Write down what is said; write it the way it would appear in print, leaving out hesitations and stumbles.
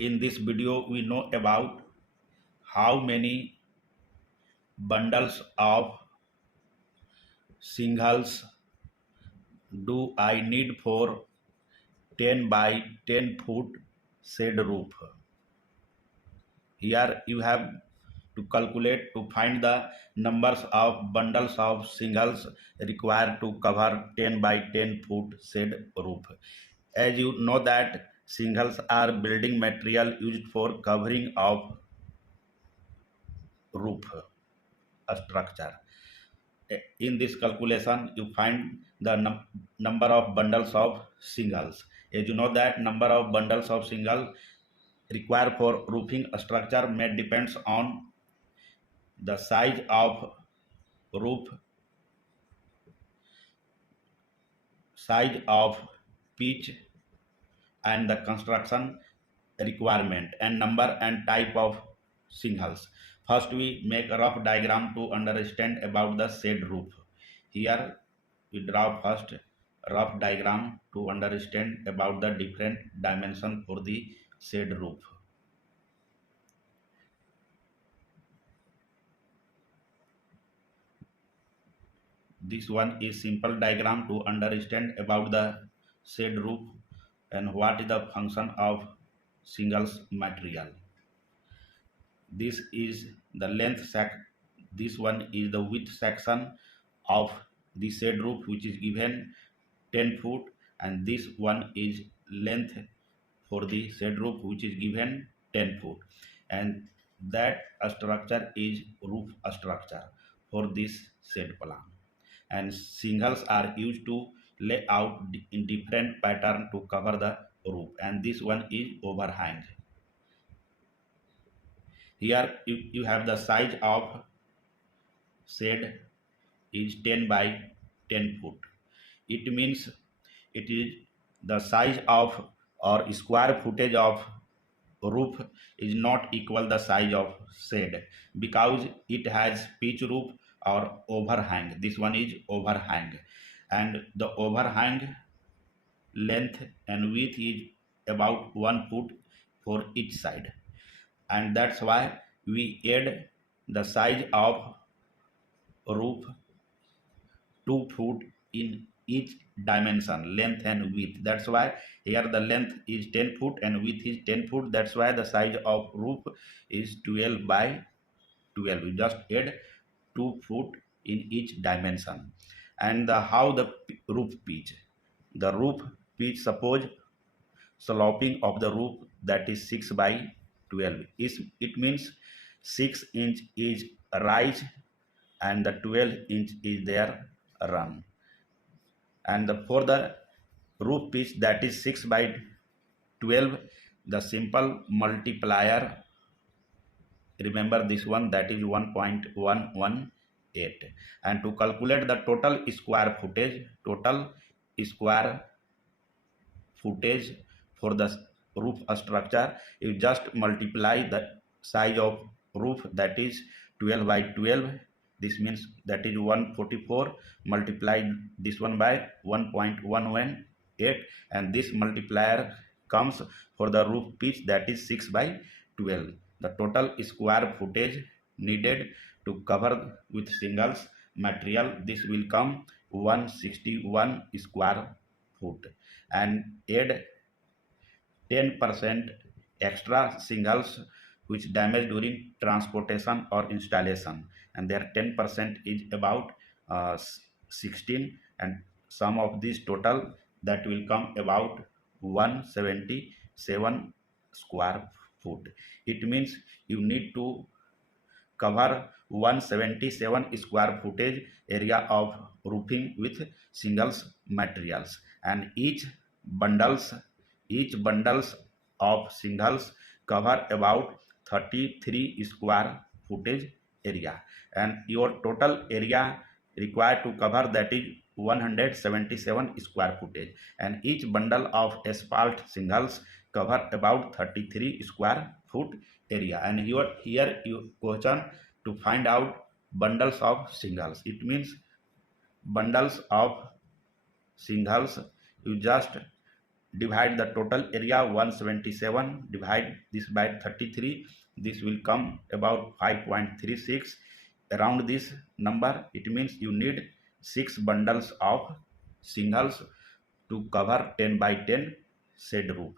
in this video we know about how many bundles of shingles do I need for 10 by 10 foot shed roof. Here you have to calculate to find the numbers of bundles of shingles required to cover 10 by 10 foot shed roof. As you know that shingles are building material used for covering of roof structure. In this calculation you find the number of bundles of shingles. As you know that number of bundles of shingle required for roofing structure may depends on the size of roof, size of pitch, and the construction requirement and number and type of shingles. First we make a rough diagram to understand about the shed roof. Here we draw first rough diagram to understand about the different dimension for the shed roof. This one is simple diagram to understand about the shed roof and what is the function of shingles material. This is the length this one is the width section of the shed roof, which is given 10 foot, and this one is length for the shed roof, which is given 10 foot, and that structure is roof structure for this shed plan. And shingles are used to lay out in different pattern to cover the roof, and this one is overhang. Here you have the size of shed is 10 by 10 foot. It means it is the size of or square footage of roof is not equal the size of shed because it has pitch roof or overhang. This one is overhang, and the overhang length and width is about 1 foot for each side, and that's why we add the size of roof 2 foot in each dimension, length and width. That's why here the length is 10 foot and width is 10 foot. That's why the size of roof is 12 by 12. We just add 2 foot in each dimension. And how the roof pitch. The roof pitch, suppose sloping of the roof, that is 6 by 12. It means 6 inch is rise and the 12 inch is their run. And for the roof pitch, that is 6 by 12, the simple multiplier, remember this one, that is 1.118. And to calculate the total square footage for the roof structure, you just multiply the size of roof, that is 12 by 12. This means that is 144. Multiply this one by 1.118, and this multiplier comes for the roof pitch, that is 6 by 12. The total square footage needed to cover with shingles material, this will come 161 square foot. And add 10% extra shingles which damage during transportation or installation, and their 10% is about 16, and sum of this total that will come about 177 square foot. It means you need to cover 177 square footage area of roofing with shingles materials, and each bundles of shingles cover about 33 square footage area, and your total area required to cover, that is 177 square footage, and each bundle of asphalt shingles cover about 33 square foot area. And here you question to find out bundles of shingles. It means bundles of shingles, you just divide the total area 177, divide this by 33, this will come about 5.36. Around this number, it means you need 6 bundles of shingles to cover 10 by 10 shed roof.